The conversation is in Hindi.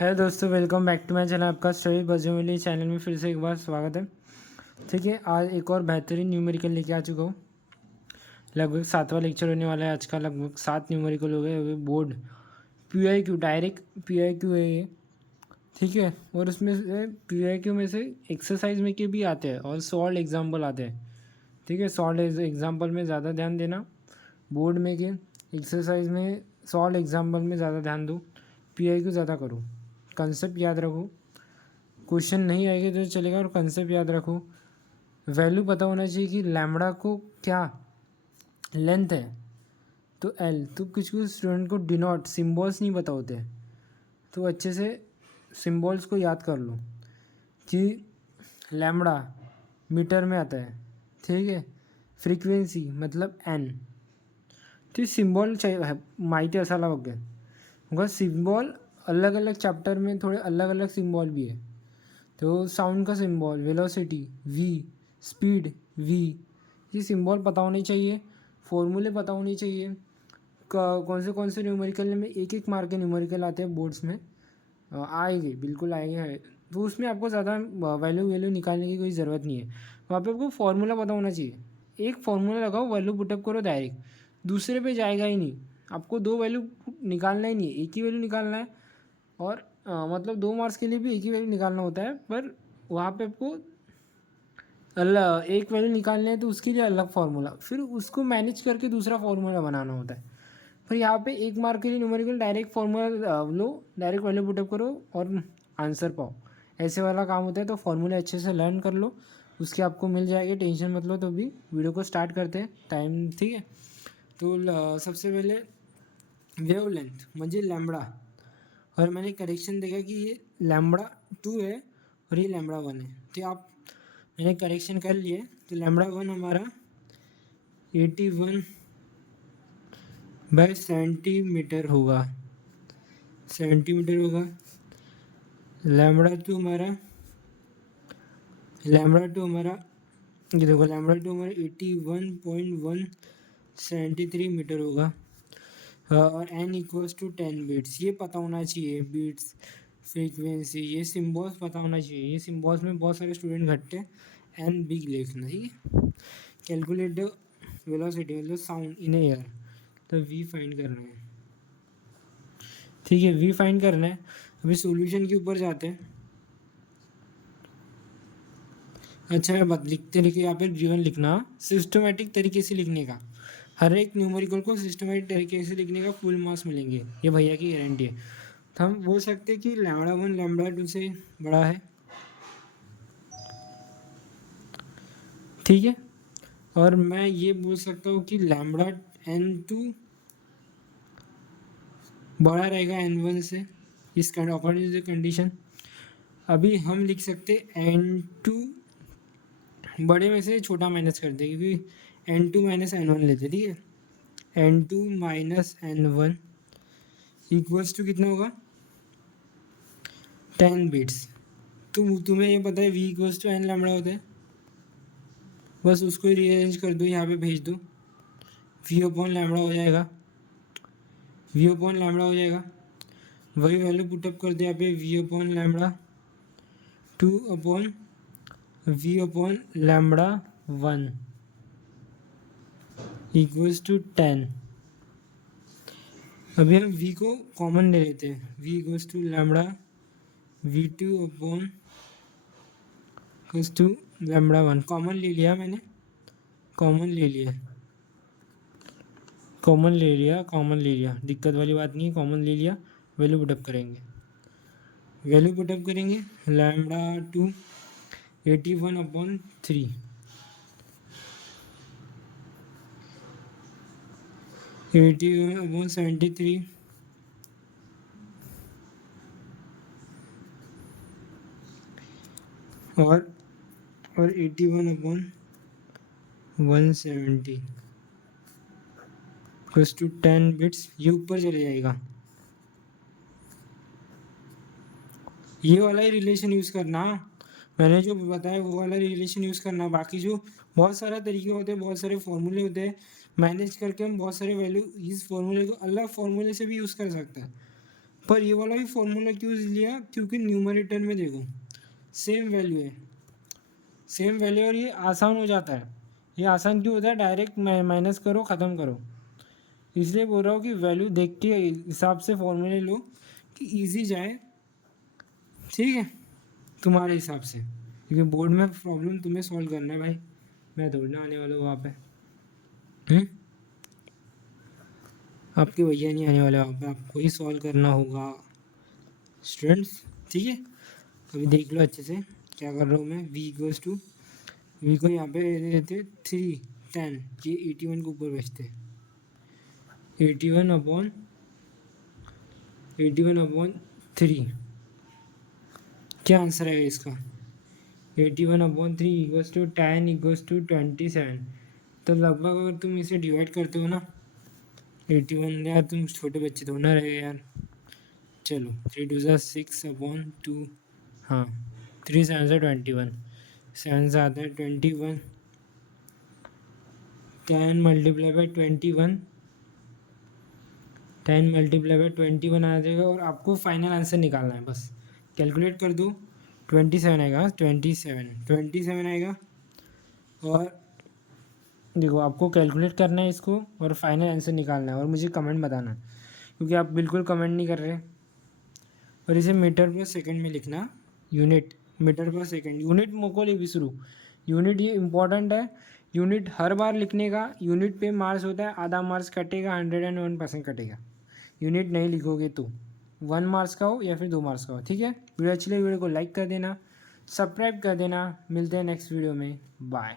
हेलो दोस्तों, welcome back to my channel. आपका स्टडी बजूमिली चैनल में फिर से एक बार स्वागत है। ठीक है, आज एक और बेहतरीन न्यूमेरिकल लेके आ चुका हूँ। लगभग 7वां लेक्चर होने वाला है आज का। लगभग 7 न्यूमेरिकल हो गए बोर्ड PIQ, डायरेक्ट PIQ है ये। ठीक है, और उसमें से PIQ में से एक्सरसाइज में के भी आते हैं और सॉल्व एग्जाम्पल आते हैं। ठीक है, सॉल्व एग्जाम्पल में ज़्यादा ध्यान देना। बोर्ड में के एक्सरसाइज में सॉल्व एग्जाम्पल में ज़्यादा ध्यान दो, PIQ ज़्यादा करो। कंसेप्ट याद रखो, क्वेश्चन नहीं आएगा तो चलेगा, और कंसेप्ट याद रखो। वैल्यू पता होना चाहिए कि लैम्बडा को क्या लेंथ है तो L। तो कुछ कुछ स्टूडेंट को डिनोट सिम्बॉल्स नहीं पता होते, तो अच्छे से सिम्बॉल्स को याद कर लो कि लैम्बडा मीटर में आता है। ठीक है, फ्रीक्वेंसी मतलब N। तो सिम्बॉल चाहिए, माहिती असायला बघा मग सिम्बॉल अलग अलग चैप्टर में थोड़े अलग अलग सिम्बॉल भी है। तो साउंड का symbol velocity V, speed V, ये सिंबल पता होने चाहिए। फॉर्मूले पता होने चाहिए। कौन से न्यूमेरिकल में एक एक मार्क के न्यूमेरिकल आते हैं बोर्ड्स में, आएंगे, बिल्कुल आएंगे। तो उसमें आपको ज़्यादा वैल्यू निकालने की कोई ज़रूरत नहीं है। वहाँ पे आपको फार्मूला पता होना चाहिए। एक फार्मूला लगाओ, वैल्यू पुटअप करो डायरेक्ट, दूसरे पे जाएगा ही नहीं। आपको दो वैल्यू निकालना ही नहीं है, एक ही वैल्यू निकालना है। और मतलब 2 मार्क्स के लिए भी एक ही वैल्यू निकालना होता है, पर वहाँ पे आपको एक वैल्यू निकालना है तो उसके लिए अलग फार्मूला, फिर उसको मैनेज करके दूसरा फार्मूला बनाना होता है। पर यहाँ पे 1 मार्क के लिए न्यूमेरिकल डायरेक्ट फार्मूला लो, डायरेक्ट वैल्यू पुटअप करो और आंसर पाओ, ऐसे वाला काम होता है। तो फार्मूला अच्छे से लर्न कर लो, उसके आपको मिल जाएगा, टेंशन मत लो। तो अभी वीडियो को स्टार्ट करते हैं, टाइम ठीक है। तो सबसे पहले वेव लेंथ म्हणजे लैम्बडा, और मैंने करेक्शन देखा कि ये लैम्बडा 2 है और ये लैम्बडा 1 है। तो आप मैंने करेक्शन कर लिए, तो लैम्बडा 1 हमारा 81/70 होगा, 70 होगा। लैम्बडा टू हमारा ये देखो, लैम्बडा 2 हमारा 81.173 होगा। और n=10 बीट्स, ये पता होना चाहिए। बीट्स, फ्रीक्वेंसी, ये सिम्बॉल्स पता होना चाहिए। ये सिम्बॉल्स में बहुत सारे स्टूडेंट घटते हैं, एन बिग लिखना। ठीक है, कैलकुलेट द वेलोसिटी मतलब साउंड इन एयर, तो वी फाइंड करना है। ठीक है, वी फाइंड करना है। अभी सॉल्यूशन के ऊपर जाते हैं। अच्छा, मैं बात लिखते लिखे यहाँ पे जीवन लिखना, सिस्टमेटिक तरीके से लिखने का। हर एक न्यूमेरिकल को सिस्टमेटिक तरीके से लिखने का फुल मार्क्स मिलेंगे, ये भैया की गारंटी है। तो हम बोल सकते हैं कि लैम्बडा 1 लैम्बडा 2 से बड़ा है। ठीक है, और मैं ये बोल सकता हूँ कि लैम्बडा n2 बड़ा रहेगा n1 से, इस अकॉर्डिंग टू द कंडीशन। अभी हम लिख सकते n2 बड़े में से छोटा माइनस कर दे, क्योंकि n2 माइनस n1 लेते। ठीक है, n2 minus n1 equals to कितना होगा, 10 बिट्स। तुम्हें ये पता है v equals to n lambda होता है, बस उसको रीअरेंज कर दो, यहाँ पे भेज दो, v अपॉन लैम्बडा हो जाएगा, v अपॉन लैम्बडा हो जाएगा। वही वैल्यू पुटअप कर दो यहाँ पे, v upon lambda 2 upon v upon lambda 1 equals to 10। अभी हम v को कॉमन ले लेते हैं, v equals to lambda v2 upon equals to lambda 1। Common ले लिया मैंने, कॉमन ले लिया, कॉमन ले लिया, कॉमन ले लिया, दिक्कत वाली बात नहीं है, कॉमन ले लिया। वैल्यू पुटअप करेंगे, वैल्यू पुटअप करेंगे। लैम्बडा 2 81/3, 81/73 और 81/170 प्लस टू 10 बिट्स, ये ऊपर चले जाएगा। ये वाला ही रिलेशन यूज़ करना, मैंने जो बताया वो वाला रिलेशन यूज़ करना। बाकी जो बहुत सारा तरीके होते हैं, बहुत सारे फॉर्मूले होते हैं, मैनेज करके हम बहुत सारे वैल्यू इस फॉर्मूले को अलग फॉर्मूले से भी यूज़ कर सकते हैं। पर ये वाला भी फॉर्मूला क्यों लिया, क्योंकि न्यूमरेटर में देखो सेम वैल्यू है, सेम वैल्यू, और ये आसान हो जाता है। ये आसान क्यों होता है, डायरेक्ट माइनस करो ख़त्म करो, इसलिए बोल रहा हूँ कि वैल्यू देख के हिसाब से फॉर्मूले लो कि इजी जाए, ठीक है, तुम्हारे हिसाब से, क्योंकि बोर्ड में प्रॉब्लम तुम्हें सॉल्व करना है भाई, मैं थोड़ी ना आने वाला हूँ वहाँ पे। आपके भैया नहीं आने वाले वहाँ पे, आपको ही सॉल्व करना होगा स्टूडेंट्स, ठीक है। अभी देख लो अच्छे से क्या कर रहा हूँ मैं। वी को यहाँ पे दे देते 3 10, ये 81 के ऊपर बचते 81/3, क्या आंसर है इसका, 81/3 इक्वल्स टू 10 इक्वल्स टू 27। तो लगभग अगर तुम इसे डिवाइड करते हो ना 81, यार तुम छोटे बच्चे तो ना रहे यार, चलो 3 2 6/2, हाँ 3 7 से 21, 7 से आता है 21, 10 मल्टीप्लाई बाई 21, 10 मल्टीप्लाई बाई 21 आ जाएगा, और आपको फाइनल आंसर निकालना है, बस कैलकुलेट कर दो 27 आएगा, 27 आएगा। और देखो आपको कैलकुलेट करना है इसको और फाइनल आंसर निकालना है, और मुझे कमेंट बताना, क्योंकि आप बिल्कुल कमेंट नहीं कर रहे। और इसे मीटर पर सेकंड में लिखना, यूनिट मीटर पर सेकंड, यूनिट मोको विसरू, यूनिट ये इंपॉर्टेंट है, यूनिट हर बार लिखने का, यूनिट पे मार्क्स होता है, आधा मार्क्स कटेगा, 101% कटेगा, यूनिट नहीं लिखोगे तो 1 मार्क्स का हो या फिर 2 मार्क्स का हो, ठीक है। वीडियो अच्छी लगी वीडियो को लाइक कर देना, सब्सक्राइब कर देना, मिलते हैं नेक्स्ट वीडियो में, बाय।